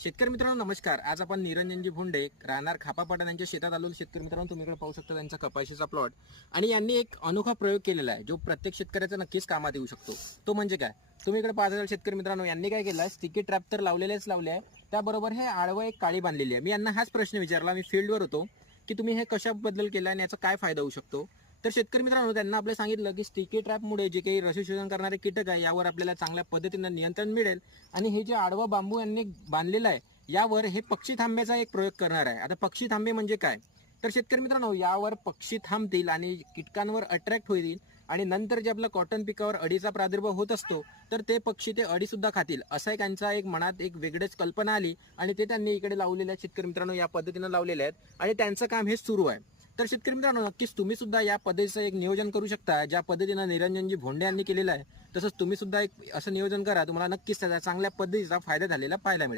शेतकरी मित्रांनो नमस्कार. आज आपण निरंजनजी भोंडे राहणार खापापाटण यांच्या शेतात आलो. शेतकरी मित्रांनो तुम्ही इकडे पाहू शकता त्यांचा कपाशीचा प्लॉट आणि यांनी एक अनोखा प्रयोग केलेला आहे जो प्रत्येक शेतकऱ्याचा नक्कीच कामात येऊ शकतो. तो म्हणजे काय, तुम्ही इकडे पाहत असाल शेतकरी मित्रांनो, यांनी काय केलं आहे, स्टिकी ट्रॅप तर लावलेलेच लावले आहे, त्याबरोबर हे आडवं एक काळी बांधलेली आहे. मी यांना हाच प्रश्न विचारला, मी फील्डवर होतो, की तुम्ही हे कशाबद्दल केलं आणि याचा काय फायदा होऊ शकतो. तर शेतकरी मित्रांनो त्यांना आपलं सांगितलं की स्टिकी ट्रॅपमुळे जे काही रशी शोषण करणारे कीटक आहे यावर आपल्याला चांगल्या पद्धतीनं नियंत्रण मिळेल आणि हे जे आडवं बांबू यांनी बांधलेलं आहे यावर हे पक्षी थांब्याचा एक प्रयोग करणार आहे. आता पक्षी थांबे म्हणजे काय, तर शेतकरी मित्रांनो यावर पक्षी थांबतील आणि कीटकांवर अट्रॅक्ट होईल आणि नंतर जे आपलं कॉटन पिकावर अळीचा प्रादुर्भाव होत असतो तर ते पक्षी ते अळी सुद्धा खातील, असा एक त्यांचा एक मनात एक वेगळीच कल्पना आली आणि ते त्यांनी इकडे लावलेल्या शेतकरी मित्रांनो या पद्धतीनं लावलेले आहेत आणि त्यांचं काम हे सुरू आहे. तर शेतकरी मित्रांनो नक्कीच तुम्ही सुद्धा या पद्धतीचं एक नियोजन करू शकता ज्या पद्धतीनं निरंजनजी भोंडे यांनी केलेलं आहे. तसंच तुम्ही सुद्धा एक असं नियोजन करा, तुम्हाला नक्कीच त्याचा चांगल्या पद्धतीचा फायदा झालेला पाहायला मिळेल.